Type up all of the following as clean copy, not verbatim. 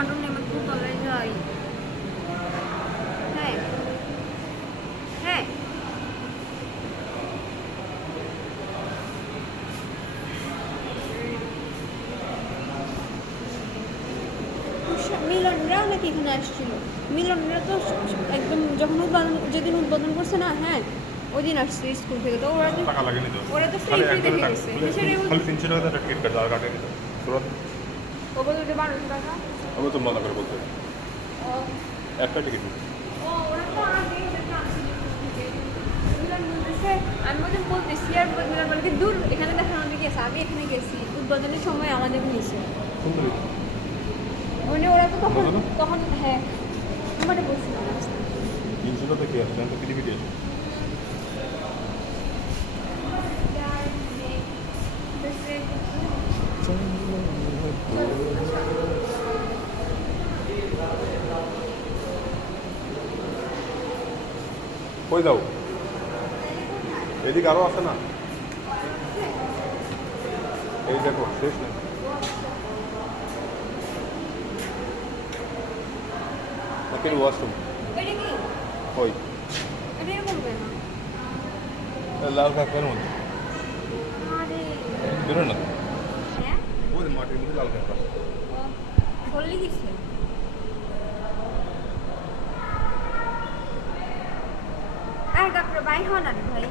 Tomato নেমে তলায় যাই। হ্যাঁ হ্যাঁ মিলনরাও নাকি এখানে আসছিল। মিলনরা তো একদম যখন উদ্বোধন, যেদিন উদ্বোধন করছে না, হ্যাঁ ওই দিন আসছে স্কুল থেকে। তো ওরা তো টাকা লাগেনি তো, ওরা তো ফ্রি খালি ফ্রি একজনের দেখে টাকা, গেছে। খালি 300 টাকা দিয়ে টিকিট কাটে আর কাটেনি তো সুরত। ও বলতে 1200 টাকা। আমি তো মজা করে বলতে ও একটা টিকিট ও ওরা তো আগে ওদেরকে আসছিল স্কুল থেকে। মিলন বলতেছে, আমি ওদের বলতেছি আর মিলন বলে কি দূর, এখানে দেখানো দিকে গেছে, আমি এখানে গেছি উদ্বোধনের সময় আমাদের নিয়েছে। সুন্দরী মানে ওরা তো তখন বলো না? তখন হ্যাঁ মানে বলছিলাম না। 300 টাকা কি আসছে, আমি তো টিকিট এসে কই যাও? এদিকে আরো আছে না? এই দেখো শেষ নেই। নাকি ওয়াশরুম এটা কি? ওই এটা এরকম কেন? লাল কাঁকড়ার মধ্যে আরে বেরো না, হ্যাঁ ওই মাটির মধ্যে লাল কাঁকড়া। বললি কিসে? আর কাপড় বাই হন না রে ভাই,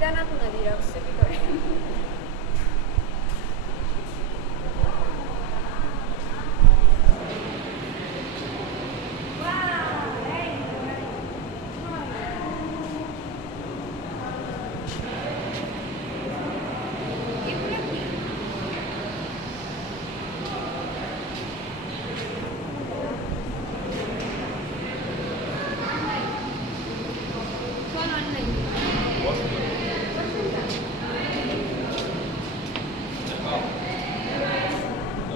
টানা টুনা দিয়ে রাখছে ভিতরে। এগুলো কি? ফোন অন নাই।